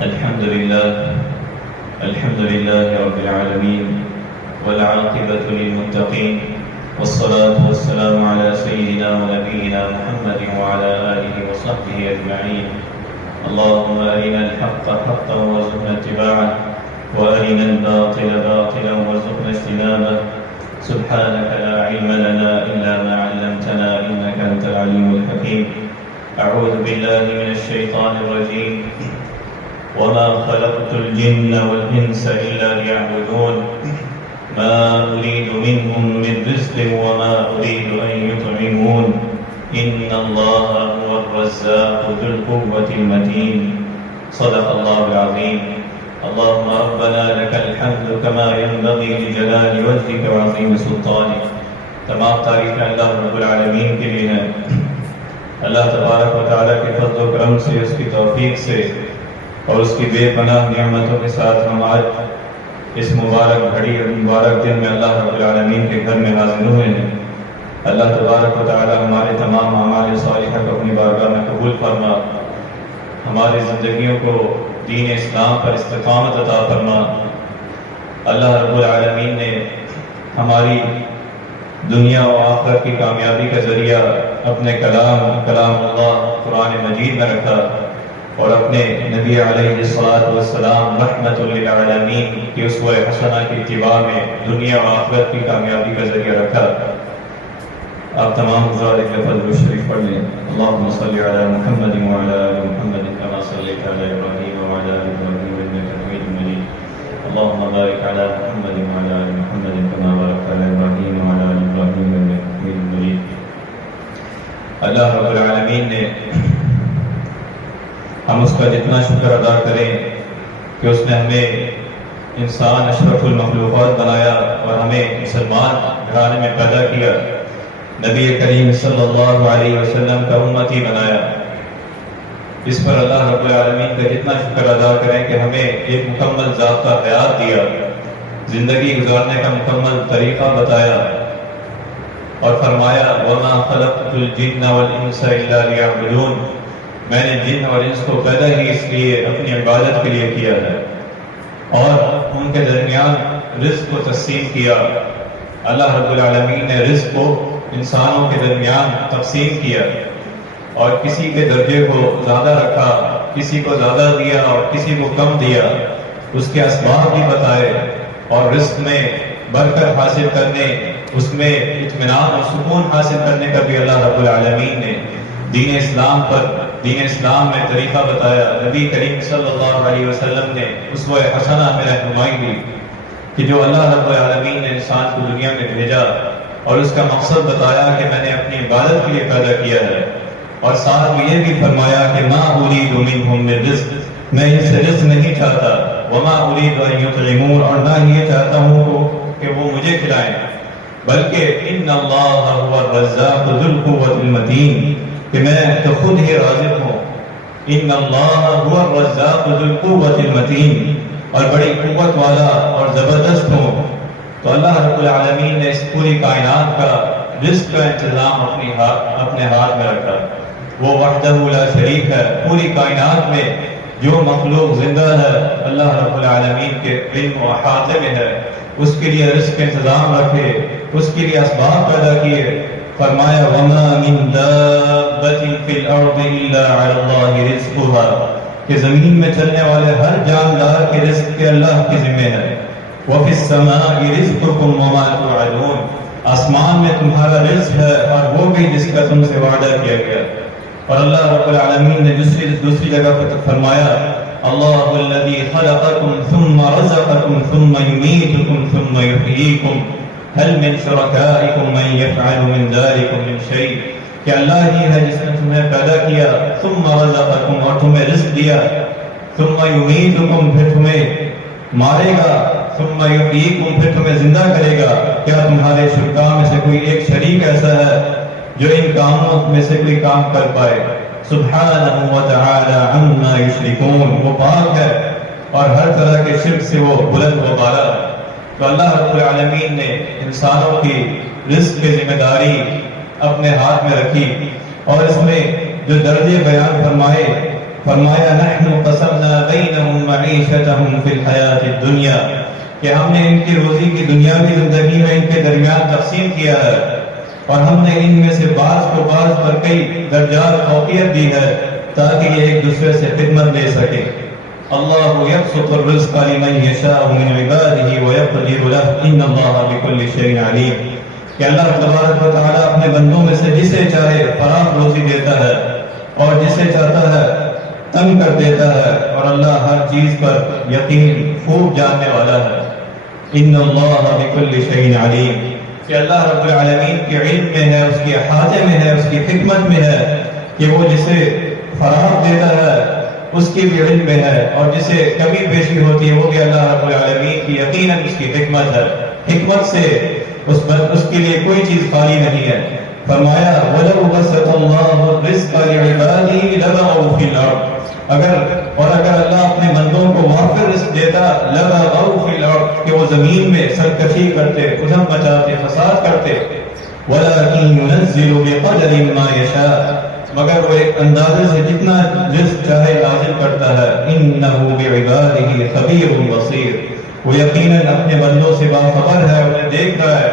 الحمد لله رب العالمين والعاقبة للمتقين والصلاة والسلام على سيدنا ونبينا محمد وعلى آله وصحبه أجمعين. اللهم أرنا الحق حقا وارزقنا اتباعه وأرنا الباطل باطلا وارزقنا اجتنابه. سبحانك لا علم لنا إلا ما علمتنا إنك أنت العليم الحكيم. أعوذ بالله من الشيطان الرجيم. وما خلقت الجن والإنس إلا ليعبدون ما أريد منهم من رزق وما أريد أن يطعمون إن الله هو الرزاق ذو القوة المتين. صدق الله العظيم. اللهم ربنا لك الحمد كما ينبغي لجلال وجهك وعظيم سلطانك. تمام تعریف اللہ رب العالمین کے لیے ہے. اللہ تبارک و تعالیٰ کے فضل و کرم سے، اس کی توفیق سے اور اس کی بے پناہ نعمتوں کے ساتھ ہم آج اس مبارک گھڑی اور مبارک دن میں اللہ رب العالمین کے گھر میں حاضر ہوئے ہیں. اللہ تبارک و تعالیٰ ہمارے تمام اعمال صالحہ کو اپنی بارگاہ میں قبول فرما، ہماری زندگیوں کو دین اسلام پر استقامت عطا فرما. اللہ رب العالمین نے ہماری دنیا و آخرت کی کامیابی کا ذریعہ اپنے کلام اللہ قرآن مجید میں رکھا اور اپنے نبی علیہ الصلاۃ والسلام رحمت للعالمین کی اسوہ حسنہ کی اتباع میں دنیا و آخرت کی کامیابی کا ذریعہ رکھا. آپ تمام حضرات ایک لفظ شریف پڑھ لیں. اللهم صل علی محمد وعلی آل محمد كما صليت على ابراہیم وعلى آل ابراہیم انك حمید مجید. اللهم بارك على محمد وعلى آل محمد كما باركت على ابراہیم وعلى آل ابراہیم انك حمید مجید. اللہ رب العالمین نے ہم اس کا جتنا شکر ادا کریں کہ اس نے ہمیں انسان اشرف المخلوقات بنایا اور ہمیں مسلمان گھرانے میں پیدا کیا، نبی کریم صلی اللہ علیہ وسلم کا امتی بنایا. اس پر اللہ رب العالمین کا جتنا شکر ادا کریں کہ ہمیں ایک مکمل ضابطہ حیات دیا، زندگی گزارنے کا مکمل طریقہ بتایا اور فرمایا وَمَا خَلَقْتُ الْجِنَّ وَالْإِنسَ إِلَّا لِيَعْبُدُونَ. میں نے جن اور انس کو پیدا ہی اس لیے اپنی عبادت کے لیے کیا ہے اور ان کے درمیان رزق کو تقسیم کیا. اللہ رب العالمین نے رزق کو انسانوں کے درمیان تقسیم کیا اور کسی کے درجے کو زیادہ رکھا، کسی کو زیادہ دیا اور کسی کو کم دیا. اس کے اسباب بھی بتائے اور رزق میں برکت حاصل کرنے، اس میں اطمینان اور سکون حاصل کرنے کا بھی اللہ رب العالمین نے دین اسلام میں طریقہ بتایا. نبی کریم صلی اللہ علیہ وسلم نے اسوہ حسنہ میں رہنمائی دی کہ جو اللہ رب العالمین نے انسان کو دنیا میں بھیجا اور اس کا مقصد بتایا کہ میں نے اپنی عبادت کے لیے پیدا کیا ہے اور ساتھ یہ بھی فرمایا کہ ما اريد منهم من رزق، میں ان سے رزق نہیں چاہتا، وما اريد ان يطعمون، اور نہ یہ چاہتا ہوں کہ وہ مجھے کھلائیں، بلکہ ان اللہ هو الرزاق ذو القوة المتین، کہ میں تو خود ہی رازق ہوں. ان اللہ هو الرزاق ذو القوة المتین، اور بڑی قوت والا اور زبردست ہوں. تو اللہ رب العالمین نے اس پوری کائنات کا رزق کا انتظام اپنے ہاتھ میں رکھا. وہ وحدہ لا شریک ہے. پوری کائنات میں جو مخلوق زندہ ہے اللہ رب العالمین کے علم و احاطے میں ہے. اس کے لیے رزق کا انتظام رکھے، اس کے لیے اسباب پیدا کیے. فرمایا وما من دابۃ فی الارض الا علی اللہ رزقها، کہ زمین میں چلنے والے ہر جاندار کے رزق کے اللہ کے ذمہ ہے. وفی السماء رزقکم وما توعدون، آسمان میں تمہارا رزق ہے اور وہ بھی جس کا تم سے وعدہ کیا گیا. اور اللہ رب العالمین نے دوسری جگہ پر فرمایا اللہ الذی خلقکم ثم رزقکم ثم یمیتکم ثم یحییکم هل من شرکائکم من یفعل من ذلکم من شیء، کہ اللہ ہی ہے جس نے تمہیں پیدا کیا، ثم رزقکم، اور تمہیں رزق دیا، ثم یمیتکم، پھر تمہیں مارے گا، ثم یحییکم، پھر تمہیں زندہ کرے گا. کیا تمہارے شرکاء میں سے کوئی ایک شریک ایسا ہے جو ان کاموں میں سے کوئی کام کر پائے؟ سبحانہ وتعالی عما یشرکون، وہ پاک ہے اور ہر طرح کے شرک سے وہ بلند و بالا. تو اللہ رب العالمین نے انسانوں کی رزق کی ذمہ داری اپنے ہاتھ میں رکھی اور اس میں جو درجے بیان فرمایا نحن قسمنا بینہم معیشتہم فی الحیات الدنیا، کہ ہم نے ان کی روزی کی دنیاوی زندگی میں ان کے درمیان تقسیم کیا ہے، اور ہم نے ان میں سے بعض کو بعض پر کئی درجات فوقیت دی ہے تاکہ یہ ایک دوسرے سے خدمت لے سکے۔ اللہ یبسط الرزق لمن یشاء من عبادہ ویقدر لہ ان اللہ بکل شیء علیم، کہ اللہ تبارک و تعالیٰ اپنے بندوں میں سے جسے چاہے فراخ روزی دیتا ہے اور جسے چاہتا ہے تنگ کر دیتا ہے، اور اللہ ہر چیز پر یقین خوب جاننے والا ہے۔ ان اللہ بکل شیء علیم، کہ اللہ رب العالمین کے علم میں ہے، اس کے احاطے میں ہے، اس کی حکمت میں ہے کہ وہ جسے فراخ دیتا ہے اس کی بھی علم میں ہے، اور جسے کمی بیشی ہوتی ہے وہ بھی اللہ رب العالمین کی یقیناً اس کی حکمت ہے۔ حکمت سے اس کے لیے کوئی چیز خالی نہیں ہے۔ فرمایا وَلَوْ بَسَطَ اللَّهُ الرِّزْقَ لِعِبَادِهِ لَبَغَوْا فِي الْأَرْضِ، اگر اللہ اپنے بندوں کو وافر رزق دیتا لَبَغَوْا فِي الْأَرْضِ، کہ وہ زمین میں سرکشی کرتے، ادھم مچاتے، فساد کرتے۔ وَلَكِنْ يُنَزِّلُ بِقَدَرٍ مَا يَشَاءُ، مگر وہ ایک اندازے سے جتنا رزق چاہے نازل کرتا ہے۔ إِنَّهُ بِعِبَادِهِ خَبِيرٌ بَصِيرٌ، وہ یقیناً اپنے بندوں سے باخبر ہے، انہیں دیکھ رہا ہے،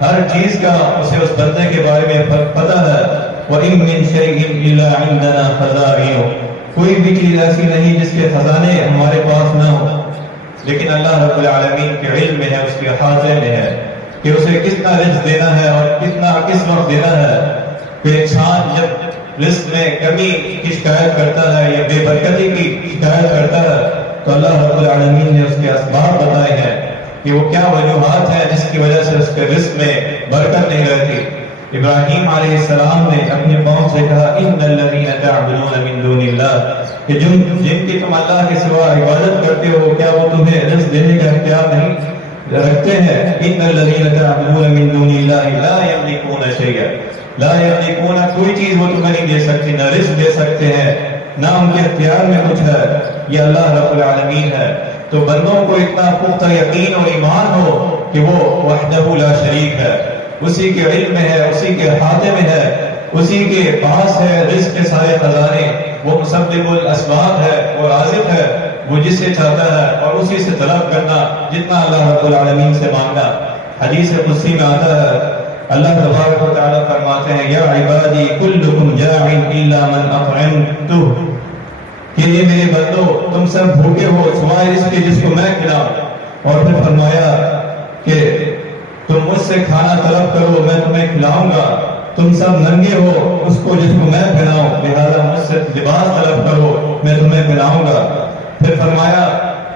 ہر چیز کا اسے اس بندے کے بارے میں پتہ ہے۔ وَإِن مِّن شَيْءٍ إِلَّا عِندَنَا خَزَائِنُهُ، کوئی بھی چیز ایسی نہیں جس کے خزانے ہمارے پاس نہ ہو، لیکن اللہ رب العالمین کے علم میں ہے، اس کے احاطے میں ہے کہ اسے کتنا رزق دینا ہے اور کتنا کس وقت دینا ہے۔ کہ انسان جب رزق میں کمی کی شکایت کرتا ہے یا بے برکتی کی شکایت کرتا ہے تو اللہ رب العالمین نے اس کے اسباب بتائے ہیں کہ وہ کیا وجوہات ہیں جس کی وجہ سے اس کے رزق میں برکت نہیں رہتی۔ ابراہیم علیہ السلام نے اپنے قوم سے کہا ان الذین تعبدون من دون اللہ، کہ جن کی تم اللہ کے سوا عبادت کرتے ہو کیا وہ تمہیں رزق دینے کا اختیار نہیں رکھتے ہیں؟ ان الذین تعبدون من دون اللہ لا یملکون شیئا، لا یملکون، کوئی چیز وہ تمہیں نہیں دے سکتی، نہ رزق دے سکتے ہیں نہ ان کے اختیار میں کچھ ہے، یہ اللہ رب العالمین ہے۔ تو بندوں کو اتنا پختہ یقین اور ایمان ہو کہ وہ وحدہ لا شریک ہے، اسی کے علم میں ہے، اسی کے احاطے میں ہے، اسی کے پاس ہے رزق کے سارے خزانے، وہ مسبب الاسباب ہے، وہ رازق ہے، وہ جس سے چاہتا ہے اور اسی سے طلب کرنا، جتنا اللہ رب العالمین سے مانگنا۔ حدیث قدسی میں آتا ہے اللہ تبارک و تعالیٰ فرماتے ہیں یا عبادی کلکم جاع الا من اطعمتہ، کہ یہ میرے بندو تم سب بھوکے ہو سوائے اس کے جس کو میں کھلاؤں، اور پھر فرمایا کہ تم مجھ سے کھانا طلب کرو میں تمہیں کھلاؤں گا، تم سب ننگے ہو اس کو جس کو میں پہناؤں، لہذا مجھ سے لباس طلب کرو میں تمہیں پہناؤں گا۔ پھر فرمایا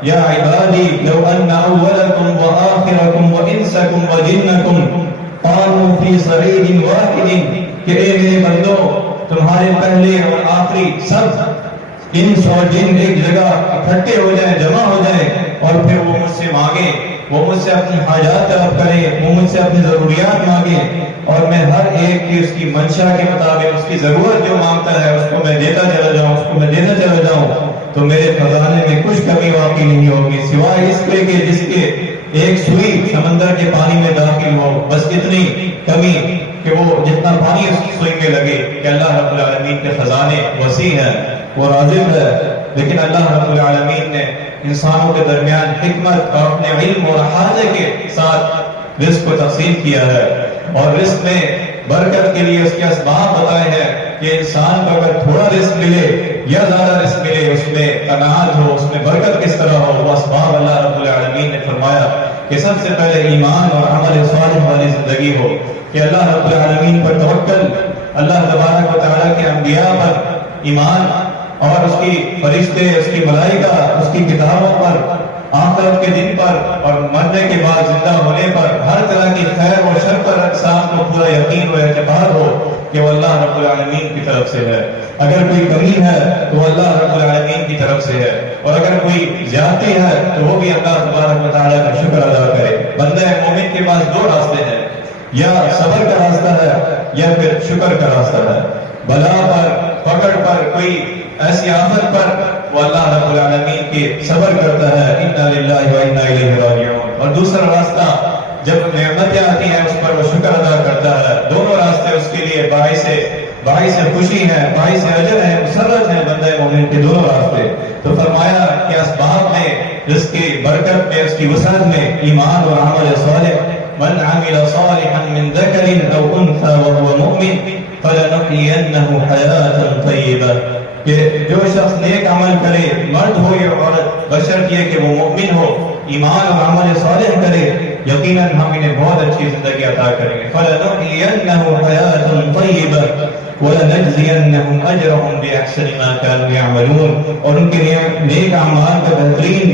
یا عبادی لو ان اولکم وآخرکم وانسکم وجنکم قاموا فی صعید واحد، کہ اے میرے بندو تمہارے پہلے اور آخری سب انس اور جن ایک جگہ اکٹھے ہو جائیں، جمع ہو جائیں، اور پھر وہ مجھ سے مانگیں، وہ مجھ سے اپنی حاجات طلب کریں، وہ مجھ سے اپنی ضروریات مانگیں، اور میں ہر ایک کی اس کی منشا کے مطابق اس کی ضرورت جو مانگتا ہے اس کو میں دیتا چلا جاؤں، اس کو میں دیتا چلا جاؤں، تو میرے خزانے میں کچھ کمی واقع نہیں ہوگی سوائے اس کے کہ جس کے ایک سوئی سمندر کے پانی میں داخل ہو، بس اتنی کمی کہ وہ جتنا پانی اس کی سوئی میں لگے۔ کہ اللہ رب العالمین کے خزانے وسیع ہیں، وہ رازق ہے، لیکن اللہ رب العالمین نے انسانوں کے درمیان حکمت اور اپنے علم اور احاطے کے ساتھ رزق کو تقسیم کیا ہے، اور رزق میں برکت کے لیے اس کے اسباب بتائے ہیں کہ انسان کو اگر تھوڑا رزق ملے یا زیادہ رزق ملے اس میں قناعت ہو، اس میں برکت کس طرح ہو، وہ اسباب اللہ رب العالمین نے فرمایا کہ سب سے پہلے ایمان اور عمل صالح والی زندگی ہو، کہ اللہ رب العالمین پر توکل، اللہ تبارک و تعالیٰ کے انبیاء پر ایمان، اور اس کی فرشتے، اس کی ملائکہ، اس کی کتابوں پر، آخرت کے دن پر، اور مرنے کے بعد زندہ ہونے پر، ہر طرح کی خیر و شر پر انسان کو پورا یقین و اعتقاد ہو کہ وہ اللہ رب العالمین کی طرف سے ہے، اگر کوئی کمی ہے تو وہ اللہ رب العالمین کی طرف سے ہے، اور اگر کوئی زیادتی ہے تو وہ بھی اللہ تبارک و تعالیٰ کا شکر ادا کرے۔ بندہ مومن کے پاس دو راستے ہیں، یا صبر کا راستہ ہے یا پھر شکر کا راستہ ہے۔ بلا پر، پکڑ پر، کوئی ایسی آفت پر وہ اللہ رب العالمین کے صبر کرتا ہے، انا للہ و انا الیہ راجعون، اور دوسرا راستہ جب نعمتیں آتی ہیں اس پر وہ شکر ادا کرتا ہے۔ دونوں راستے اس کے لیے باعث خوشی ہیں، باعث اجر ہیں، مسرت ہیں بندہ مومن کے دونوں راستے۔ تو فرمایا کہ اسباب میں، رزق کی برکت میں، اس کی وسعت میں ایمان اور عمل صالح. من عمل صالحا من ذکر او انثى وهو مؤمن فلنحيينه حیاة طیبہ، کہ جو شخص نیک عمل کرے، مرد ہو یا عورت، بشرط یہ کہ وہ مومن ہو، ایمان اور عمل صالح کرے، یقیناً ہم انہیں بہت اچھی زندگی عطا کریں گے. فَلَنُحْيِيَنَّهُ حَيَاةً طَيِّبَةً وَلَنَجْزِيَنَّهُمْ أَجْرَهُمْ بِأَحْسَنِ مَا كَانُوا يَعْمَلُونَ، اور ان کے نیک اعمال کا بہترین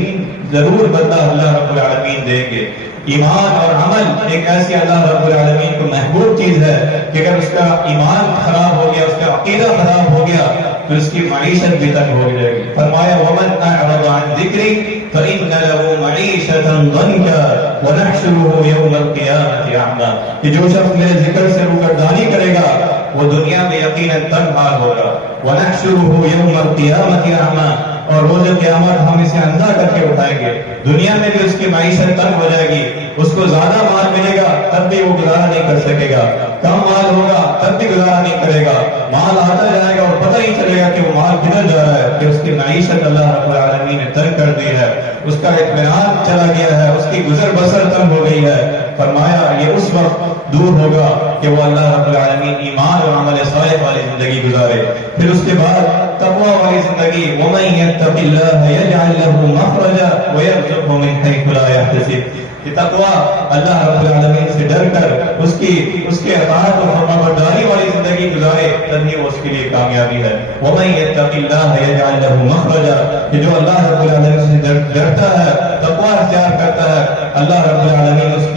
ضرور بدلہ اللہ رب العالمین دیں گے. ایمان اور عمل ایک ایسی اللہ رب العالمین کو محبوب چیز ہے کہ اگر اس کا ایمان خراب ہو گیا، اس کا عقیدہ خراب ہو گیا تو اس کی معیشت بھی تنگ ہو جائے گی. فرمایا وَمَنْ أَعْرَضَ عَنْ ذِكْرِي فَإِنَّ لَهُ مَعِيشَةً ضَنْكًا وَنَحْشُرُهُ يَوْمَ الْقِيَامَةِ أَعْمَىٰ، کہ جو شخص میرے ذکر سے روگردانی کرے گا وہ دنیا میں یقیناً تنگ حال ہوگا. وَنَحْشُرُهُ يَوْمَ الْقِيَامَةِ أَعْمَىٰ، اور روز قیامت ہم اسے اندھا کر کے اٹھائیں گے. دنیا میں بھی اس کی معیشت تنگ ہو جائے گی، اس کو زیادہ مال ملے گا تب بھی وہ گزارا نہیں کر سکے گا، کم مال ہوگا تب بھی گزارا نہیں کرے گا. مال آتا جائے گا اور پتہ ہی چلے گا کہ وہ مال کدھر جا رہا ہے، کہ اس کی معیشت اللہ رب العالمین نے تنگ کر دی ہے، اس کا اطمینان چلا گیا ہے، اس کی گزر بسر تنگ ہو گئی ہے. فرمایا یہ اس وقت دور ہوگا کہ وہ اللہ رب العالمین ایمان اور عمل صالح والی زندگی گزارے. پھر اس کے بعد تقوی والی زندگی. وَمَن يَتَّقِ اللَّهَ يَجْعَل لَّهُ مَخْرَجًا وَيَرْزُقْهُ مِنْ حَيْثُ لَا يَحْتَسِبُ، کہ تقوی اللہ رب العالمین سے ڈر کر اس کے اطاعت اور فرمانبرداری والی زندگی گزارے، تبھی وہ اس کے لیے کامیابی ہے. وَمَن يَتَّقِ اللَّهَ يَجْعَل لَّهُ مَخْرَجًا، کہ جو اللہ رب العالمین سے ڈرتا ہے، تقوی اختیار کرتا ہے، اللہ رب العالمین اس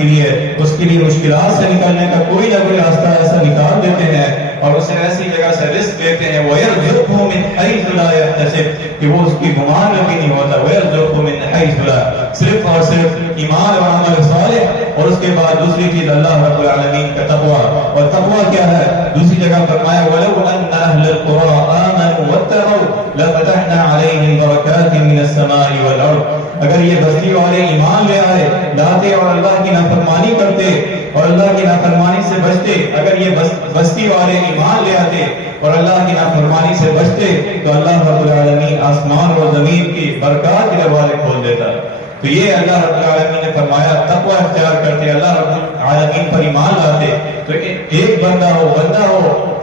کے لیے مشکلات سے نکلنے کا کوئی نہ کوئی راستہ ایسا نکال دیتے ہیں اور اسے ایسی جگہ سے رزق دیتے ہیں. وَيَرْزُقْهُ مِنْ حَيْثُ لَا يَحْتَسِبُ، کہ وہ اس کی گمان میں بھی نہیں ہوتا. وَيَرْزُقْهُ مِنْ حَيْثُ لَا، صرف اور صرف ایمان اور عمل صالح، اور اس کے بعد دوسری چیز اللہ رب العالمین کا تقوی. اور تقوی کیا ہے؟ دوسری جگہ فرمایا وَلَوْ أَنَّ أَهْلَ الْقُرَىٰ آمَنُوا وَاتَّقَوْا لَفَتَحْنَا عَلَيْهِمْ بَرَكَاتٍ مِّنَ السَّمَاءِ وَالْأَرْضِ، اگر یہ بستی والے ایمان لے آئے، لاتے اور اللہ کی نافرمانی کرتے اور اللہ کی نافرمانی سے بچتے، اگر یہ بستی والے ایمان لے آتے اور اللہ کی نافرمانی سے بچتے تو اللہ رب العالمین آسمان اور زمین کی برکات کے دروازے کھول دیتا. تو یہ اللہ رب العالمین نے فرمایا تقوی اختیار کرتے، اللہ رب العالمین پر ایمان لاتے. تو ایک بندہ ہو،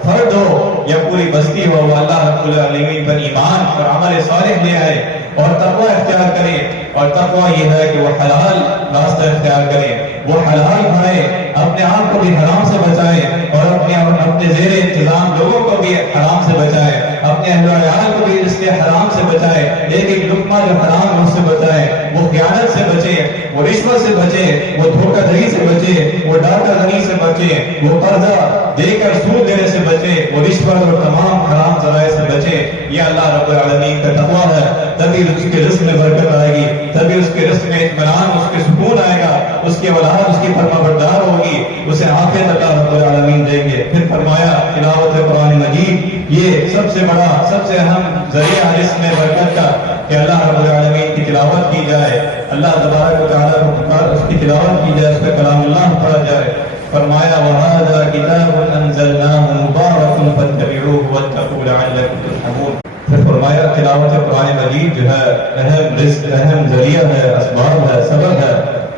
فرد ہو یا پوری بستی ہو، وہ اللہ رب العالمین پر ایمان اور عمل صالح لے آئے اور تقوی اختیار کرے. اور تقوی یہ ہے کہ وہ حلال راستہ اختیار کرے، وہ حلال کھائے، اپنے آپ کو بھی حرام سے بچائے اور اپنے زیر انتظام لوگوں کو بھی حرام سے بچائے، اپنے اہل و عیال کو بھی اس کے حرام سے بچائے، ایک ایک لقمہ جو حرام ہے اس سے بچائے، وہ خیانت سے بچے، وہ رشوت سے بچے، وہ دھوکہ دہی سے بچے، وہ ڈاکہ دہی سے بچے، وہ قرضہ دے کر سود دینے سے بچے، وہ رشوت اور تمام حرام ذرائع سے بچے. یہ اللہ رب العالمین کا تقوی ہے. تبھی اس کے رزق میں برکت آئے گی، تبھی اس کے رزق میں اطمینان، اس کے سکون آئے گا، اس کی اولاد اس کی فرمانبردار ہوگی، اسے عافیت اللہ رب العالمین دیں گے. پھر فرمایا تلاوت قرآن مجید یہ سب سے بڑا، سب سے اہم ذریعہ رزق میں برکت کا، کہ اللہ رب العالمین کی تلاوت کی جائے، اللہ تبارک و تعالیٰ کو اس کی تلاوت کی جائے، اس کا کلام اللہ پڑھا جائے. فرمایا وَهَذَا كِتَابٌ أَنزَلْنَاهُ مُبَارَكٌ فَاتَّبِعُوهُ وَاتَّقُوا لَعَلَّكُمْ تُرْحَمُونَ. پھر فرمایا تلاوت قرآن مجید جو ہے اہم رزق، اہم ذریعہ ہے، اسباب ہے، سبب ہے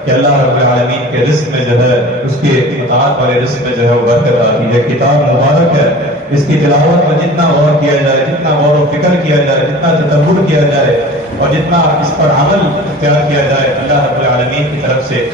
کہ اللہ رب العالمین کے رزق میں جو ہے، اس کے اطاعت والے رزق میں جو ہے وہ برکت آتی ہے. کتاب مبارک ہے، اس کی تلاوت میں جتنا غور کیا جائے، جتنا غور و فکر کیا جائے، جتنا تدبر کیا جائے اور جتنا اس پر عمل اختیار کیا جائے، اللہ رب العالمین کی طرف سے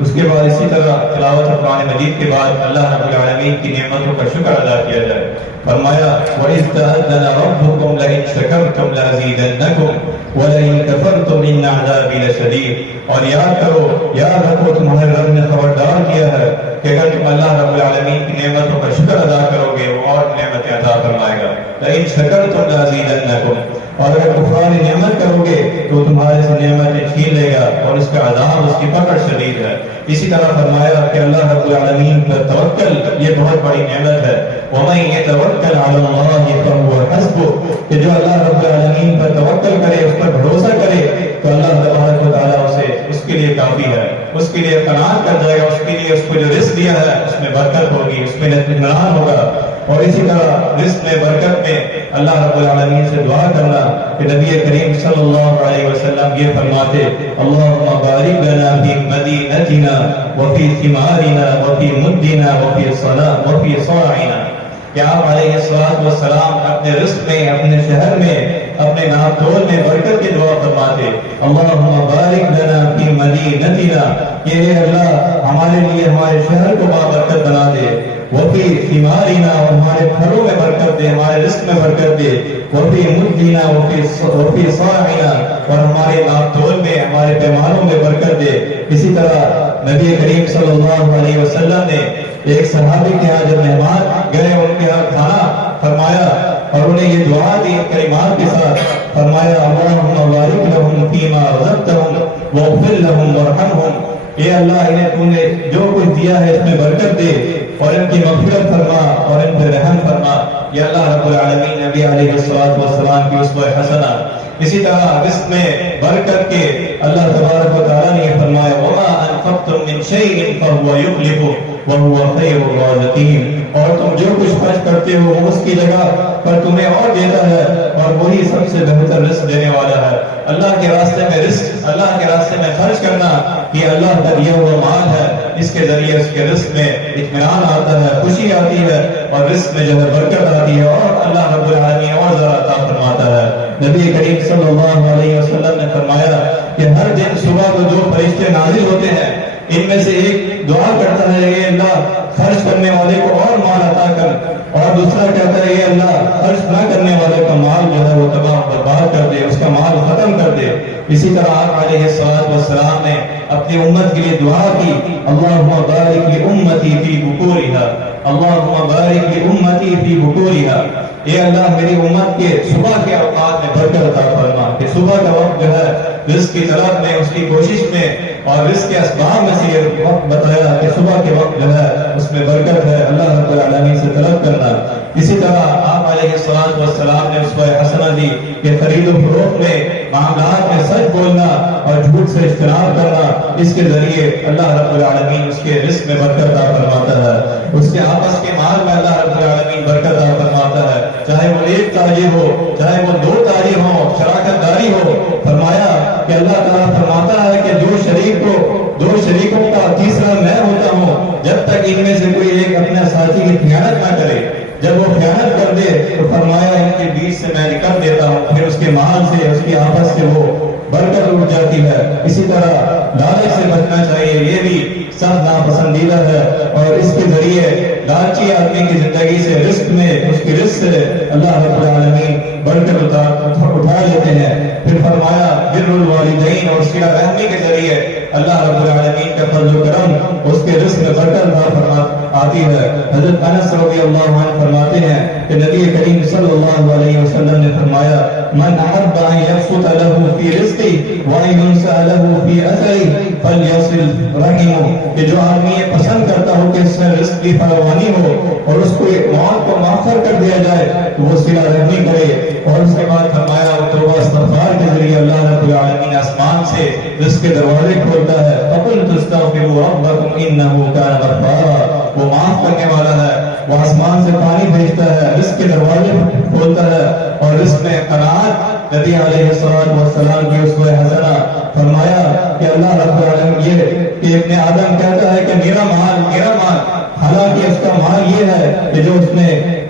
اس کے بعد اسی طرح تلاوت قرآن مجید کے بعد اللہ رب العالمین کی نعمتوں کا شکر ادا کیا جائے. فرمایا وَإِذْ تَأَذَّنَ رَبُّكُمْ لَئِن شَكَرْتُمْ لَأَزِيدَنَّكُمْ وَلَئِن كَفَرْتُمْ إِنَّ عَذَابِي لَشَدِيدٌ. اور یاد کرو، یاد رکھو، تمہارے رب نے خبردار کیا ہے کہ اگر تم اللہ رب العالمین کی نعمتوں کا شکر ادا کرو گے وہ اور نعمتیں عطا فرمائے گا. لَئِن شَكَرْتُمْ لَأَزِيدَنَّكُمْ، اور اگر کفران نعمت کرو گے تو تمہارے سے نعمتیں چھین لے گا اور اس کا عذاب، اس کی پکڑ شدید ہے. اسی طرح فرمایا کہ اللہ رب العالمین پر توکل یہ بہت بڑی نعمت ہے. وَمَن يَتَوَكَّلْ عَلَى اللَّهِ فَهُوَ حَسْبُهُ، کہ جو اللہ رب العالمین پر توکل کرے، اس پر بھروسہ کرے تو اللہ تبارک و تعالیٰ اسے اس کے لیے کافی ہے، اس کے لیے قناعت کر جائے گا، اس کے لیے اس کو جو رزق دیا ہے اس میں برکت ہوگی، اس میں اطمینان ہوگا۔ اور اسی طرح رزق میں برکت میں اللہ رب العالمین سے دعا کرنا کہ نبی کریم صلی اللہ علیہ وسلم یہ فرماتے اللہم بارک لنا فی مدینتنا وفی ثمارنا وفی مدنا وفی صاعنا، کہ آپ علیہ السلام اپنے رزق میں، اپنے شہر میں، اپنے ناپ تول میں برکت کی دعا فرماتے اللہم بارک لنا فی مدینتنا، کہ اے اللہ ہمارے لیے ہمارے شہر کو بابرکت بنا دے، وفی ثمارنا، اور ہمارے پھلوں میں برکت دے، ہمارے رزق میں برکت دے، وفی مدنا وفی صاعنا، اور ہمارے ناپ تول میں، ہمارے پیمانوں میں برکت دے۔ اسی طرح نبی کریم صلی اللہ علیہ وسلم نے ایک صحابی کے ہاں جب مہمان گئے، ان کے ہاں کھانا فرمایا اور انہیں یہ دعا دی کلمات کے ساتھ، فرمایا اللہم بارک لہم فیما رزقتہم واغفر لہم وارحمہم، اے اللہ انہیں تو نے جو کچھ دیا ہے اس میں برکت دے اور ان کی مغفرت فرما اور ان پر رحم فرما۔ یہ اللہ رب العالمین نبی علیہ السلام کی اسوہ حسنہ۔ اسی طرح رزق میں برکت کے اللہ تبارک و تعالیٰ نے یہ فرمایا وما انفقتم من شیء فهو یخلفہ وهو خیر الرازقین، اور تم جو کچھ خرچ کرتے ہو وہ اس کی جگہ پر تمہیں اور دیتا ہے اور وہی سب سے بہتر رزق دینے والا ہے۔ اللہ کے راستے میں رزق، اللہ کے راستے میں خرچ کرنا یہ اللہ کا دیا ہوا مال ہے، اس کے ذریعے اس کے رزق میں اطمینان آتا ہے، خوشی آتی ہے اور رزق میں جو ہے برکت آتی ہے اور اللہ رب العالمین اور زیادہ عطا فرماتا ہے۔ نبی کریم صلی اللہ علیہ وسلم نے فرمایا کہ ہر دن صبح کو جو فرشتے نازل ہوتے ہیں ان میں سے ایک دعا کرتا ہے اے اللہ خرچ کرنے والے کو اور مال عطا کر، اور دوسرا کہتا ہے اے اللہ خرچ نہ کرنے والے کا مال جو ہے وہ تباہ برباد کر دے، اس کا مال ختم کر دے۔ اسی طرح آپ علیہ السلام نے اپنی امت کے لیے دعا کی اللہم بارک لامتی فی بکورہا، اللہم بارک لامتی فی بکورہا، اے اللہ میری امت کے صبح کے اوقات میں برکت عطا فرما، کہ صبح کا وقت جو ہے رزق کی طلب میں، اس کی کوشش میں اور رزق کے اسباب میں سے یہ وقت بتایا کہ صبح کے وقت جو ہے اس میں برکت ہے، اللہ رب العالمین سے طلب کرنا۔ اسی طرح آپ علیہ السلام نے اسوہ حسنہ دی کہ خرید و فروخت میں، معاملات میں سچ بولنا اور جھوٹ سے اجتناب کرنا، اس کے ذریعے اللہ رب العالمین اس کے رزق میں برکت عطا فرماتا ہے، اس کے آپس کے مال میں اللہ رب العالمین برکت عطا فرماتا ہے، چاہے وہ ایک تاجر ہو، چاہے وہ دو تاجر ہو، شراکت داری ہو۔ فرمایا کہ اللہ تعالیٰ فرماتا ہے کہ دو شریکوں کا تیسرا میں ہوتا ہوں جب تک ان میں سے کوئی ایک اپنے ساتھی کی خیانت نہ کرے، جب وہ خیانت کر دے تو فرمایا ان کے بیچ سے میں نکل دیتا ہوں، پھر اس کے مال سے، اس کی آپس سے وہ برکت اٹھ جاتی ہے۔ اسی طرح لالچ سے بچنا چاہیے، یہ بھی سخت ناپسندیدہ ہے اور اس کے ذریعے لالچی آدمی کی زندگی سے، رزق میں، اس کی رزق سے اللہ رب العالمین برکت اٹھا لیتے ہیں۔ پھر فرمایا بر الوالدین، اور صلہ رحمی کے ذریعے اللہ رب العالمین کا فضل و کرم اس کے رزق میں برکت آتی ہے۔ حضرت انس رضی اللہ عنہ فرماتے ہیں کہ نبی کریم صلی اللہ علیہ وسلم نے فرمایا من احب ان یبسط له فی رزقی وان ينسأ له فی اثری فلیصل رحمہ، کہ جو آدمی یہ پسند کرتا ہو کہ اس میں رزق کی فراوانی ہو اور اس کو موت کو مؤخر کر دیا جائے تو وہ صلہ رحمی کرے۔ اور اس کے بعد فرمایا توبہ استغفار کے ذریعے اللہ رب العالمین آسمان سے رزق کے دروازے کھولتا ہے، فَقُلْتُ اسْتَغْفِرُوا رَبَّكُمْ إِنَّهُ كَانَ غَفَّارًا، وہ معاف کرنے والا ہے، وہ آسمان سے پانی بھیجتا ہے، رزق کے دروازے کھولتا ہے اور رزق میں قناعت۔ نبی علیہ السلام کی اسوہ حسنہ فرمایا کہ اللہ رب العالمین یہ کہ ابن آدم کہتا ہے کہ میرا مال، حالانکہ اس کا مال یہ ہے کہ جو اس نے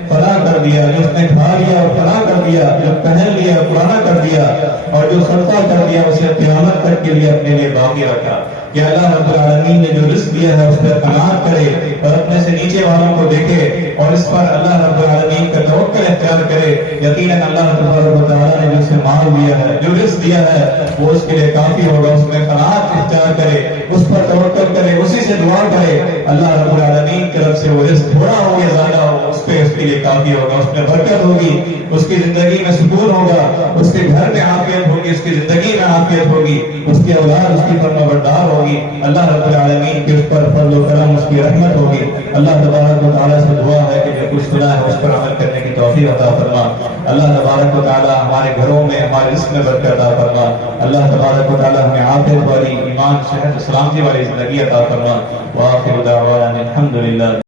فنا کر دیا، جو اس نے کھا لیا اور فنا کر دیا، جو پہن لیا پرانا کر دیا اور جو صدقہ کر دیا اسے قیامت تک کے لیے اپنے لیے باقی رکھا۔ کہ اللہ رب العالمین نے جو رزق دیا ہے اس پر قناعت کرے اور اپنے سے نیچے والوں کو دیکھے اور اس پر اللہ رب العالمین کا توکل اختیار کرے۔ یقیناً اللہ تبارک و تعالیٰ نے جو اسے مال دیا ہے، جو رزق دیا ہے وہ اس کے لیے کافی ہوگا، اس میں قناعت اختیار کرے، اس پر توکل کرے، اسی سے دعا کرے، اللہ رب العالمین کی طرف سے وہ رزق تھوڑا ہو یا زیادہ ہو اس پہ اس کے لیے کافی ہوگا، اس میں برکت ہوگی، اس کی زندگی میں سکون ہوگا، اس کے گھر میں عافیت ہوگی، اس کی زندگی میں عافیت ہوگی، اس کی اولاد اس کی فرمانبردار ہوگی۔ ہوگی اللہ رب العالمین کے اس پر فضل و کرم، اس کی رحمت ہوگی۔ اللہ تبارک و تعالیٰ سے دعا ہے کہ جو کچھ سنا ہے اس پر عمل کرنے کی توفیق عطا فرما۔ اللہ تبارک و تعالیٰ ہمارے گھروں میں، ہمارے رزق میں برکت عطا فرما۔ اللہ تبارک و تعالیٰ ہمیں عافیت والی، ایمان، صحت و سلامتی والی زندگی عطا فرما۔ وآخر دعوانا الحمدللہ۔